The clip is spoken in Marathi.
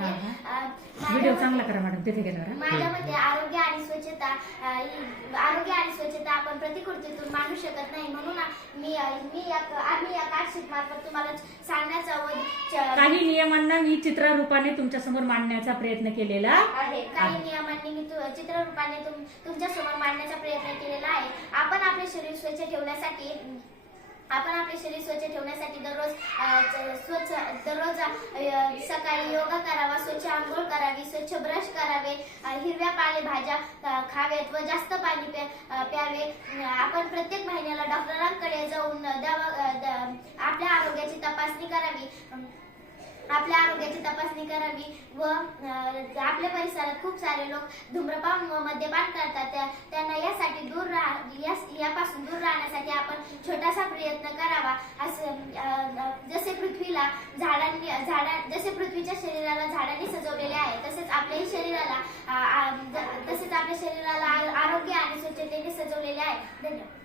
आहे. व्हिडिओ चांगला करा मॅडम, तिथे गेल्यावर. माझ्या मते आरोग्य आणि स्वच्छता आपण प्रतिकृतीतून मांडू शकत नाही, म्हणून आम्ही या कार्डशीट मार्फत तुम्हाला सांगण्याचा व काही नियमांना मी चित्ररूपाने तुमच्या समोर मांडण्याचा प्रयत्न केलेला आहे. काही नियमांनी मी चित्ररूपाने तुमच्या समोर मांडण्याचा प्रयत्न केलेला आहे. आपण आपले शरीर स्वच्छ ठेवण्यासाठी दररोज सकाळी योगा करावा, स्वच्छ आंघोळ करावी, स्वच्छ ब्रश करावे, हिरव्या पालेभाज्या खावेत व जास्त पाणी प्यावे. आपण प्रत्येक महिन्याला डॉक्टरांकडे जाऊन आपल्या आरोग्याची तपासणी करावी व आपल्या परिसरात खूप सारे लोक धूम्रपान व मद्यपान करतात. त्यांना यापासून दूर राहण्यासाठी आपण छोटासा प्रयत्न करावा. जसे पृथ्वीच्या शरीराला झाडांनी सजवलेले आहे, तसेच आपल्या शरीराला आरोग्य आणि स्वच्छतेने सजवलेले आहे. धन्यवाद.